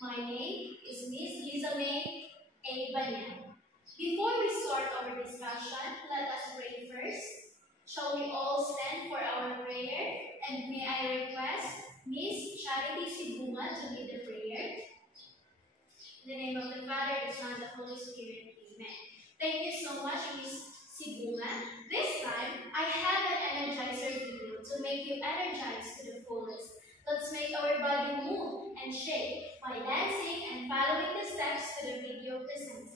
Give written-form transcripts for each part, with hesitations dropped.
My name is Miss Lisa May A. Banyan. Before we start our discussion, let us pray first. Shall we all stand for our prayer? And may I request Miss Charity Sibunga to lead the prayer? In the name of the Father, the Son, and the Holy Spirit. Amen. Thank you so much, Miss Sibunga. This time, I have an energizer video to make you energized to the fullest. Let's make our body move and shake by dancing and following the steps to the video presents.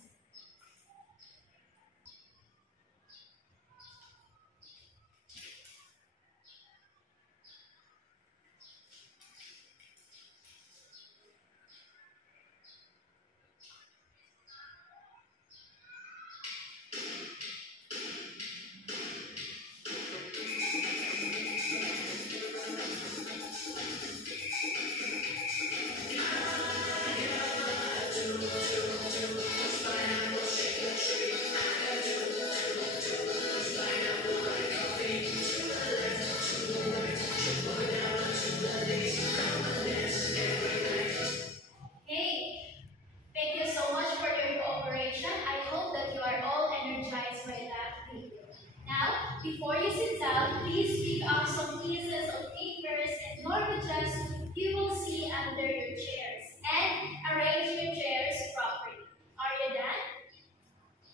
Before you sit down, please pick up some pieces of papers and mortgages you will see under your chairs and arrange your chairs properly. Are you done?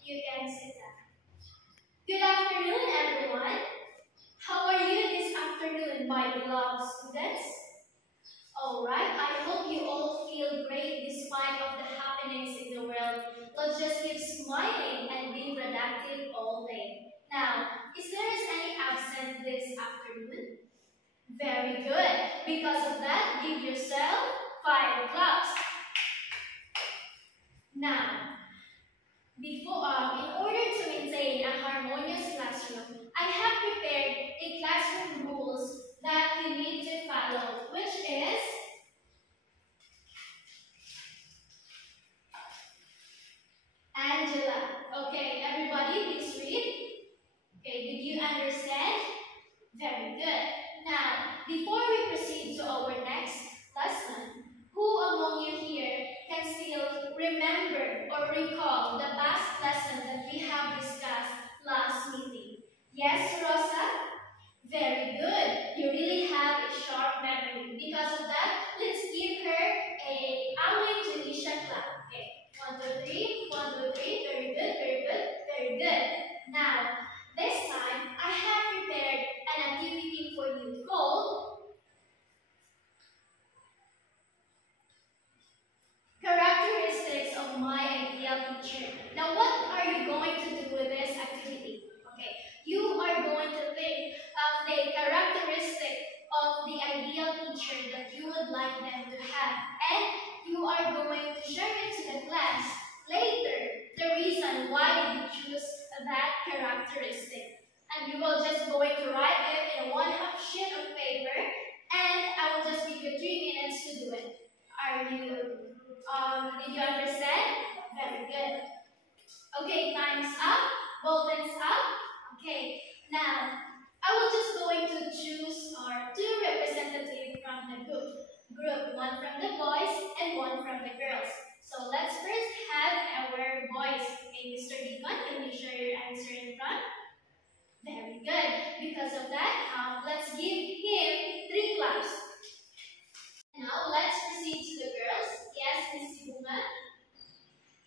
You can sit down. Good afternoon, everyone. How are you this afternoon, my beloved students? Alright, I hope you all feel great despite of the happenings in the world. Let's just keep smiling and be productive all day. Now, is there any absent this afternoon? Very good. Because of that, give yourself 5 claps. Now, in order to maintain a harmonious classroom, I have prepared a classroom rules that you need to follow, which is Angela. Okay, everybody, please read. Okay, did you understand? Very good. Now, before we proceed to our next lesson, who among you here can still remember or recall the past lesson that we have discussed last meeting? Yes, Rosa? Very good. You really have a sharp memory. Because of that, let's give her our Tunisian clap. Okay, 1, 2, 3, 1, 2, 3. Very good, very good, very good. Now, this time, I have prepared an activity for you called Characteristics of My Ideal Teacher. Now, what are you going to do with this activity? Okay, you are going to think of the characteristic of the ideal teacher that you would like them to have, and you are going to share it to the class later, the reason why you choose that characteristic. And you will just going to write it in a 1/2 sheet of paper, and I will just give you 3 minutes to do it. Did you understand? Very good. Okay, time's up. Buttons up. Okay, now I will just going to choose our 2 representatives from the group, 1 from the boys and 1 from the girls. So let's first have our boys. Okay, Mr. Deacon, can you share your answer in front? Very good. Because of that, let's give him 3 claps. Now let's proceed to the girls. Yes, Miss Sibunga.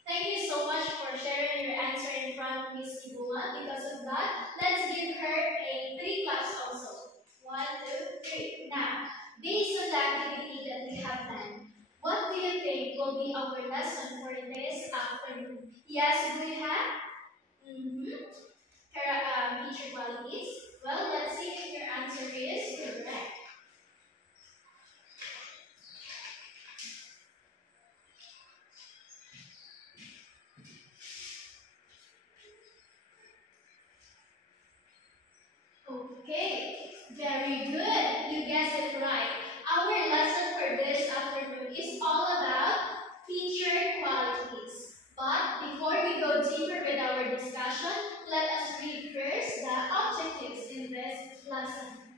Thank you so much for sharing your answer in front of Miss Sibunga. Because of that, let's give her a 3 claps also. 1, 2, 3. Now, based on the activity that we have done, what do you think will be our lesson for this afternoon? Yes, we have? Teacher qualities. Well, let's see if your answer is correct. Okay, very good. You guessed it right. Our lesson for this afternoon is all about teacher qualities. But before we go deeper with our discussion, let us read first the objectives in this lesson.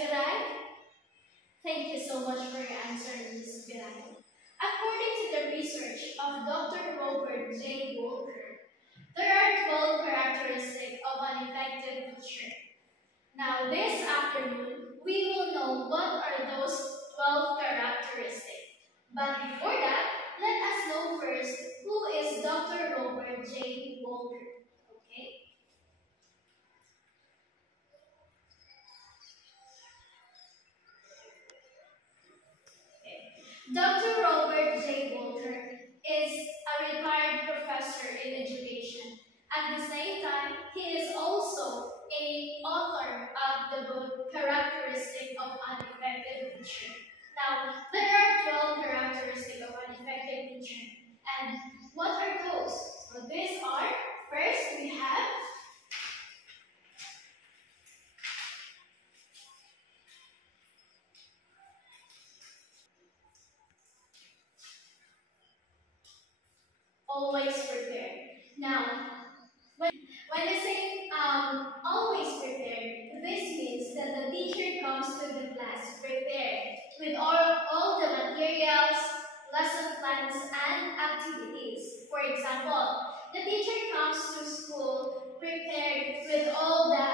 Viray? Thank you so much for your answer, Ms. Viray. According to the research of Dr. Robert J. Walker, there are 12 characteristics of an effective teacher. Now, this afternoon, we will know what are those 12 characteristics. But before that, let us know first who is Dr. Robert J. Walker. Okay? Dr. Robert J. Walker is a retired professor in education. At the same time, he is also an author of the book Characteristic of an Effective Teacher. Now, there are 12 characteristics of an effective teacher. And what are those? So these are, first we have always prepared. Now, when I say always prepared, this means that the teacher comes to the class prepared with all the materials, lesson plans, and activities. For example, the teacher comes to school prepared with all the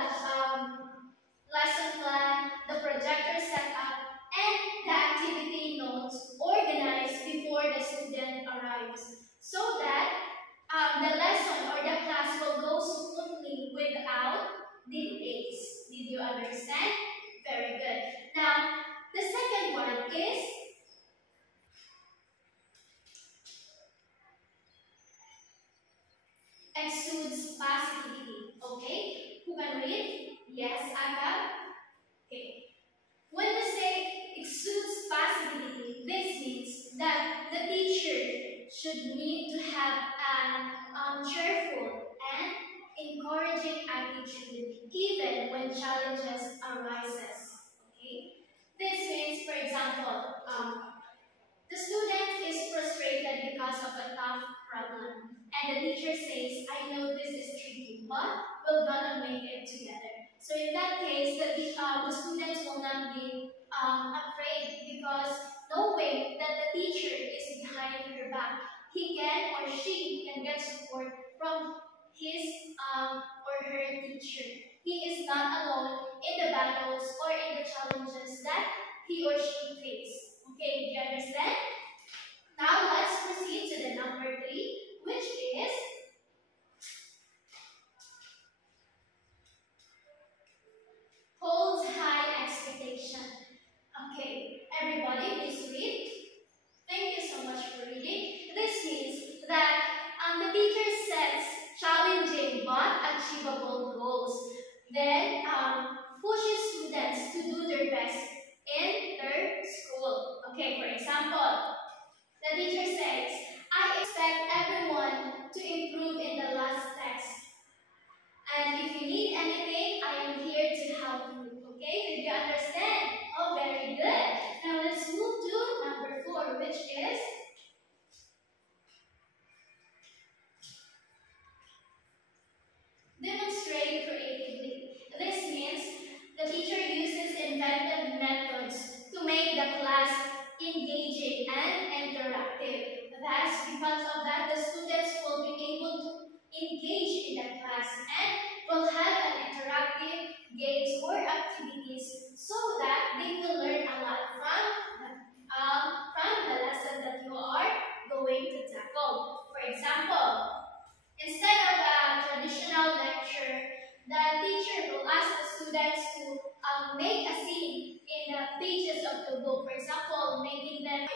lesson plan, the projector setup, and the activity notes organized before the student arrives, so that the lesson or the class will go smoothly without delays. Did you understand? Very good. Now, the second one is exudes positivity. Okay? Who can read? Yes, I have. Okay. When we say exudes positivity, this means that the teacher should need to have an cheerful and encouraging attitude even when challenges arises. Okay? This means, for example, the student is frustrated because of a tough problem, and the teacher says, I know this is tricky, but we're gonna make it together. So in that case, the students will not be afraid, because knowing that the teacher is behind her back, he can or she can get support from his or her teacher. He is not alone in the battles or in the challenges that he or she faces. Okay, do you understand? Now let's proceed to the number 3, which is holds high expectation. Okay, everybody please read. Thank you so much for reading. This means that the teacher sets challenging but achievable goals. Then pushes students to do their best in their school. Okay, for example, the teacher says, I expect everyone to improve in the last test. And if you need anything, I am here to help you. Okay, did you understand? Oh, very good. Now let's move to number 4, which is demonstrate creatively. This means the teacher uses inventive methods to make the class engaging and interactive. Thus, because of that, the students will be able to engage in the class and will have an interactive games or activities, so that they will learn a lot from the lesson that you are going to tackle. For example, instead of a traditional lecture, the teacher will ask the students to make a scene in the pages of the book. For example, making them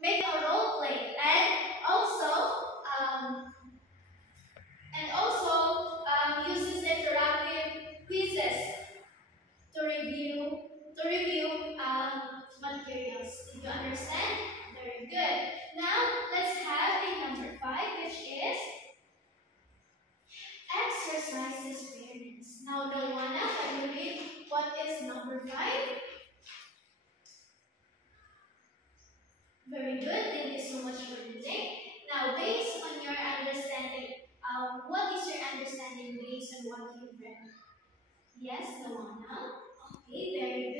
make a role play, and also uses interactive quizzes to review materials. Did you understand? Very good. Now let's have a number 5, which is exercises fairness. Now, Noana, can you read what is number 5? Very good. Thank you so much for reading. Now, based on your understanding, what is your understanding based on what you've read? Yes, Noana. Okay, very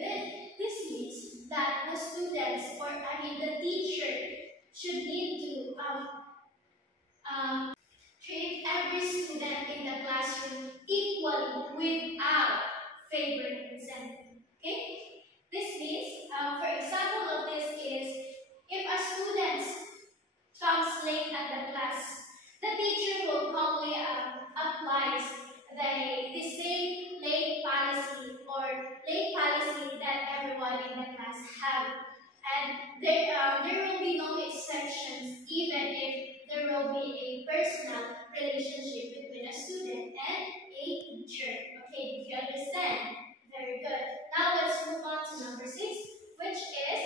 And there will be no exceptions, even if there will be a personal relationship between a student and a teacher. Okay, did you understand? Very good. Now let's move on to number 6, which is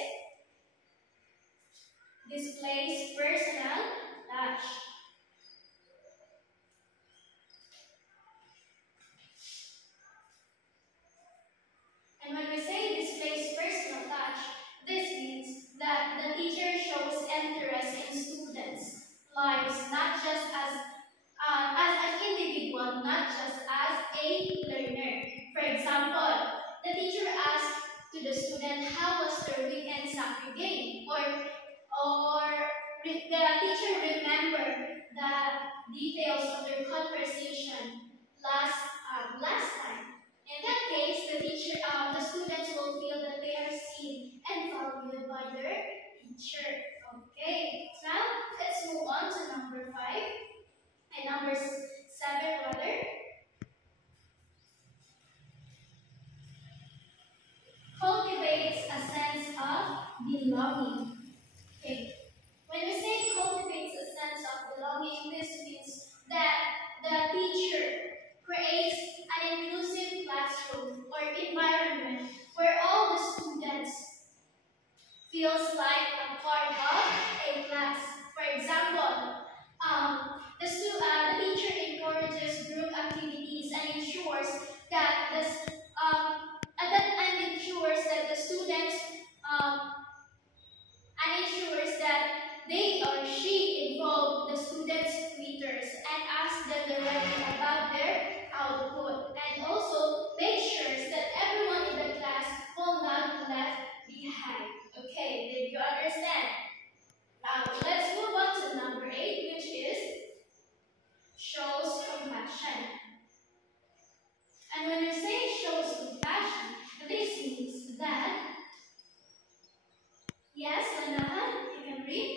displays personal touch. And when we say displays personal touch, this means that the teacher shows interest in students' lives, not just as an individual, not just as a learner. For example, the teacher asks to the student, how was their weekend soccer game? Or the teacher remember the details of their conversation last time. In that case, the students will feel that they are seen and valued by their teacher. Okay, now let's move on to number 5 and number 7 rather. Cultivates a sense of belonging. Okay. When we say cultivates a sense of belonging, this means that the teacher creates an inclusive classroom or environment where all the students feels like a part of a class. For example, the teacher encourages group activities and ensures that the students and ensures that they or she involve the students' tutors and ask them directly about their output, and also make sure that everyone in the class will not left behind. Okay, did you understand? Now let's move on to number 8, which is shows compassion. And when we say shows compassion, this means that yes, Lanahan, you can read.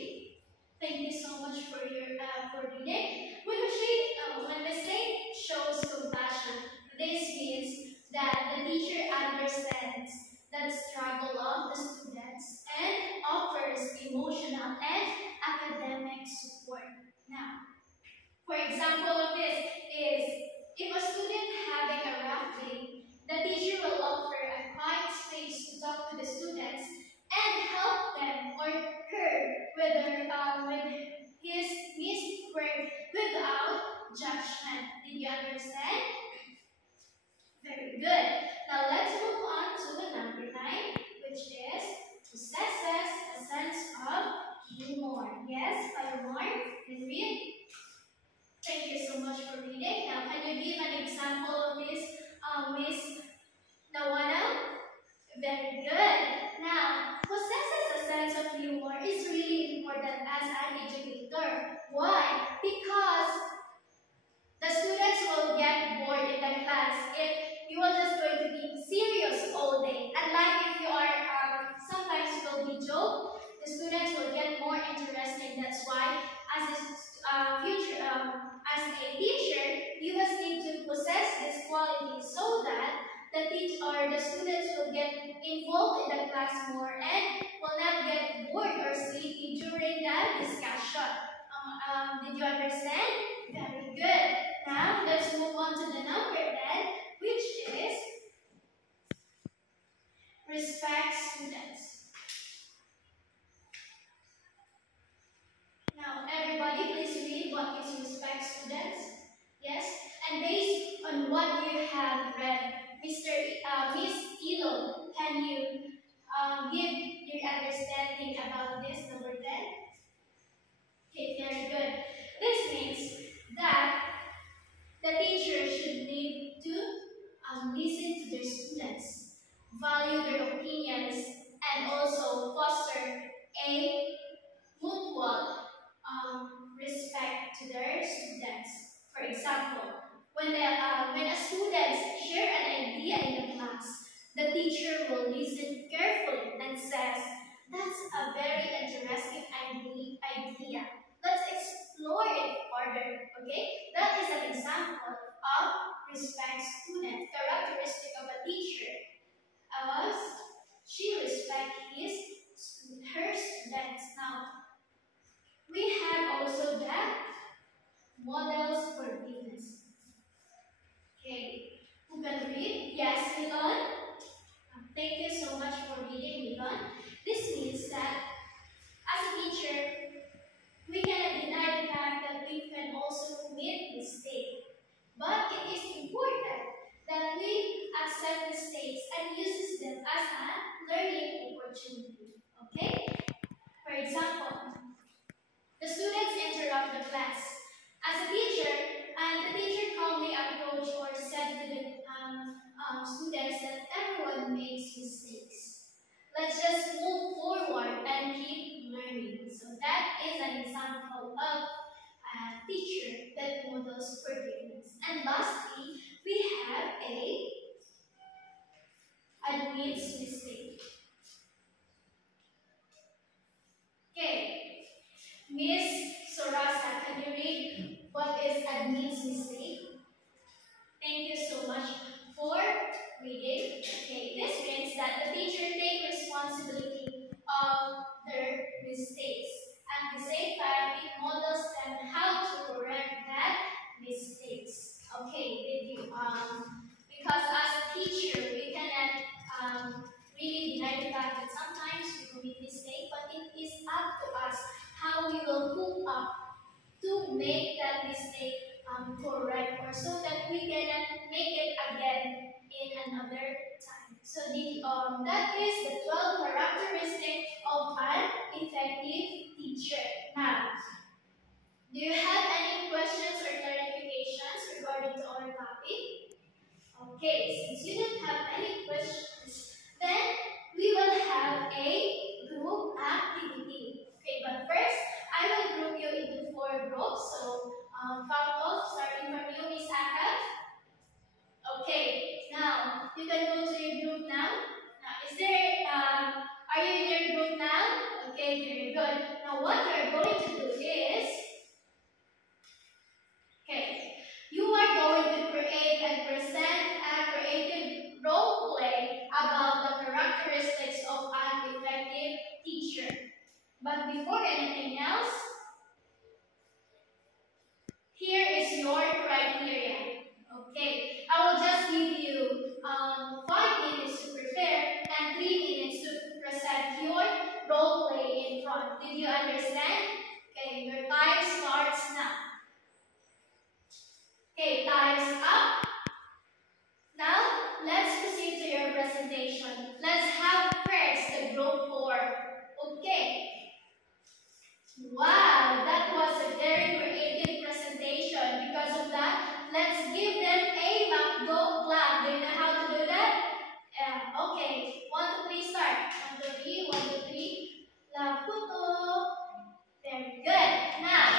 Thank you so much for your for reading. When we say shows compassion, this means that the teacher understands the struggle of the students and offers emotional and academic support. Now, for example of this is if a student having a rough day, the teacher will offer a quiet space to talk to the students and help them or her with his work without judgment. Did you understand? Very good. Now let's move on to number 9, which is possesses a sense of humor. Yes, Fireborn, can read. Thank you so much for reading. Now, can you give an example of this, Miss Nawana? Very good. Now, possesses a sense of humor is really important as an educator. Why? Because the students will get bored in the class if you are just going to be serious all day. Unlike if you are, sometimes you will be joke, the students will get more interesting. That's why, as as a teacher, you must need to possess this quality so that the students will get involved in the class more and will not get bored or sleepy during the discussion. Did you understand? Very good. Now, let's move on to the number 10, which is respect students. Now, everybody, please read what is respect students. Yes, and based on what you have read, Miss Elo, can you give your understanding about this number 10? Okay, very good. This means that the teacher should need to listen to their students, value their opinions, and also foster a mutual respect to their students. For example, when a student share an idea in the class, the teacher will listen carefully and says, "That's a very interesting idea. Let's explore it further." Okay, that is an example of respect student characteristic of a teacher. As she respects his Thank you so much for reading, Milan. This means that as a teacher, we cannot deny the fact that we can also commit mistakes. But it is important that we accept mistakes and uses them as a learning opportunity. Okay? For example, the students interrupt the class. As a teacher, and the teacher calmly approached or said to the students that everyone makes mistakes. Let's just move forward and keep learning. So that is an example of a teacher that models forgiveness. And lastly, we have admits mistake. Okay, Miss Sorasa, can you read what is admits mistake? Thank you so much for reading. Okay, this means that the teacher takes responsibility of their mistakes. At the same time, it models them how to correct that mistakes. Okay, because as a teacher, we cannot really deny the fact that sometimes we commit mistakes, but it is up to us how we will cope up to make that mistake correct, or so that we can make it again in another time. So that is the 12 characteristics of an effective teacher. Now, do you have any questions or clarifications regarding to our topic? Okay, since you don't have any questions, then we will have a group activity. Okay, but first, I will group you into 4 groups. So, starting from you, Miss Akaf. Okay, now, you can go to your group now. Now, are you in your group now? Okay, very good. Now, what you're going to do is, okay, you are going to create and present a creative role play about the characteristics of an effective teacher. But before anything else, here is your criteria. Okay, I will just give you 5 minutes to prepare and 3 minutes to present your role play in front. Did you understand? Okay, your time starts now. Okay, time's up. Now, let's proceed to your presentation. Let's have first the group 4. Okay. Wow, that was a very creative presentation. Because of that, let's give them a McDo clap. Do you know how to do that? Yeah, okay. 1, 2, 3, start. 1, 2, 3, 1, 2, 3. La photo. Very good. Now,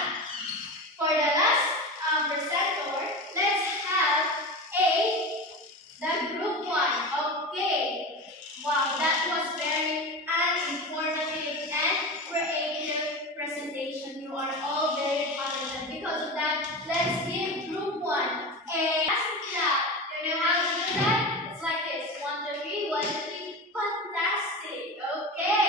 for the last presenter, let's have the group 1. Okay. Wow, that was very informative and creative presentation. You are all very talented. Because of that, let's give group 1 a clap. Do you know how to do that? It's like this. 1, 2, 3, 1, 2, 3. Fantastic. Okay.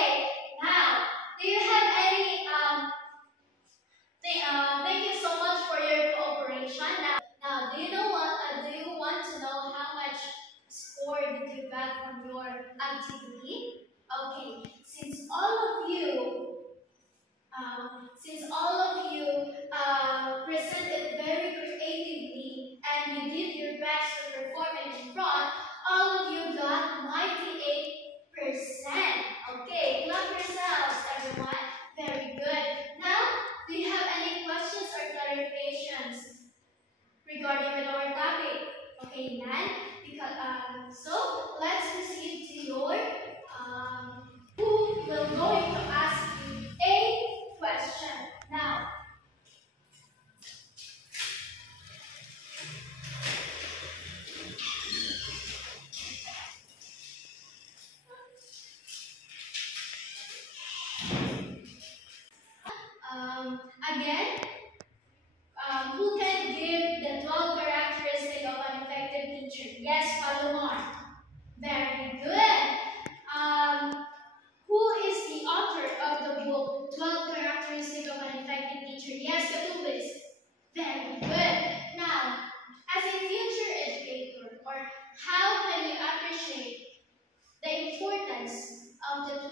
of the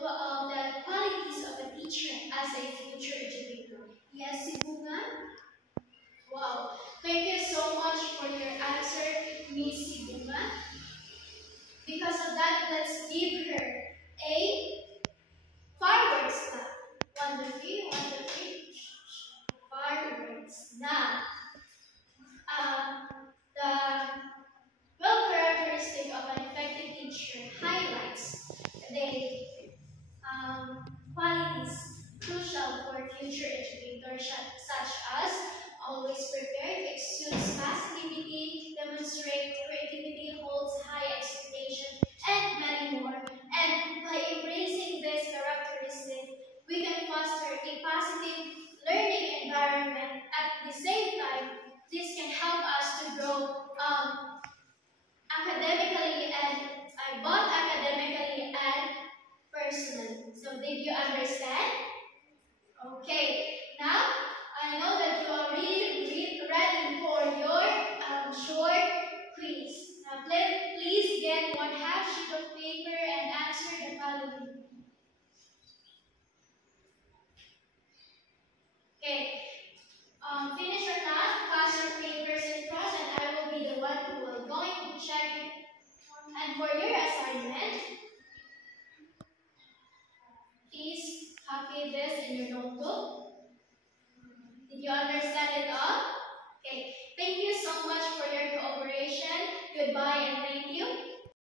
qualities of a teacher as a future educator. Yes, Sibungan? Wow. Thank you so much for your answer, Miss Sibungan. Because of that, let's give her a fireworks clap. 1, 2, 3, 1, 2, 3. Fireworks. Now, the well characteristic of an effective teacher highlights the qualities crucial for future educators, such as always prepared, exudes positivity, demonstrate creativity, holds high expectations, and many more. And by embracing this characteristic, we can foster a positive learning environment. At the same time, this can help us to grow academically and both academically and personally. So did you understand? Okay. Now I know that you are really ready for your short quiz. Now please get 1/2 sheet of paper and answer the following. Okay. Finish your task, pass your papers in class, and I will be the one who will going to check it. And for your assignment, please copy this in your notebook. Did you understand